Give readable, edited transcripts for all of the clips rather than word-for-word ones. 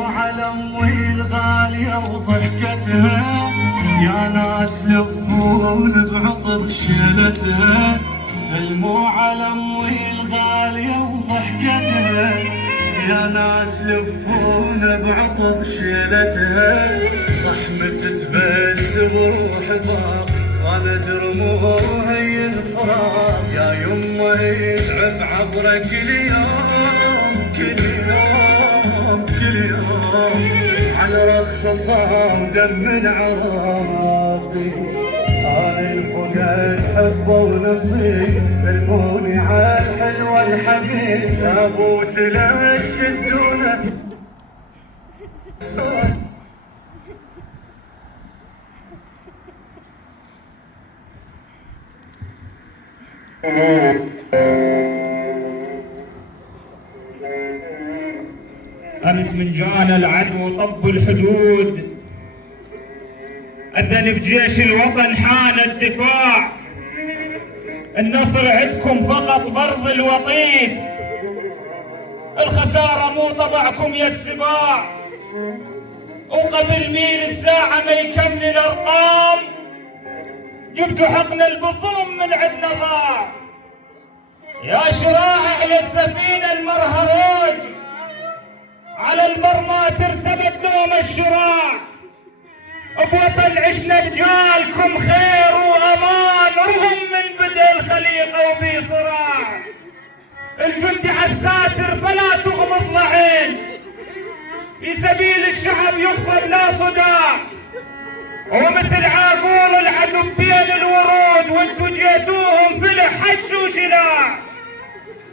سلموا على امي الغالية وضحكتها، يا ناس لفون بعطر شيلتها. سلموا على امي الغالية وضحكتها، يا ناس لفون بعطر شيلتها. صحمة تبسم روح باب غابت رموها ينفراق، يا يمه يتعب عبره كل يوم كل يوم كل يوم، على رخصام دم من عراقي. انا الفقد حبه ونصيب، سلموني على الحلوه الحبيب، تابوت لا يشدونه. أمس من جانا العدو طب الحدود، أذن بجيش الوطن حان الدفاع. النصر عندكم فقط برض الوطيس، الخسارة مو طبعكم يا السباع. وقبل مين الساعة ما يكمل الأرقام، جبتوا حقنا بالظلم من عندنا ضاع. يا شراع إلى السفينة المرهروج، على البر ما ترسبت نوم الشراع. بوطن عشنا بجالكم خير وأمان، رغم من بدء الخليقة وبي صراع. الجندي عالساتر فلا تغمض العين، في سبيل الشعب يخفى بلا صداع. ومثل عاقول العدو بين الورود، وانتو جيتوهم في الحش وشلاع.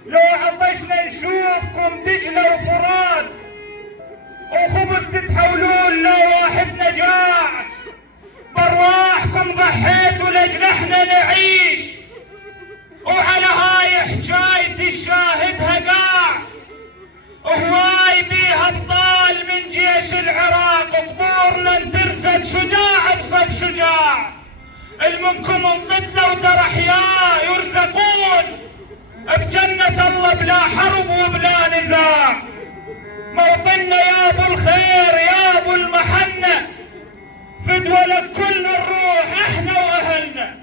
لو عطشنا نشوفكم دجلة وفرات، وخبز تتحولون لو واحدنا جاع. برواحكم ضحيتوا لاجل احنا نعيش، وعلى هاي حكايتي الشاهدها قاع. هواي بيها الطال من جيش العراق، قبورنا انترست شجاع بصف شجاع. المنكم انقتلوا ترى احياء يرزقون بجنة الله بلا حرب وبلا نزاع. موطننا يا ابو الخير يا ابو المحنة، فدوى لك كلنا الروح احنا واهلنا.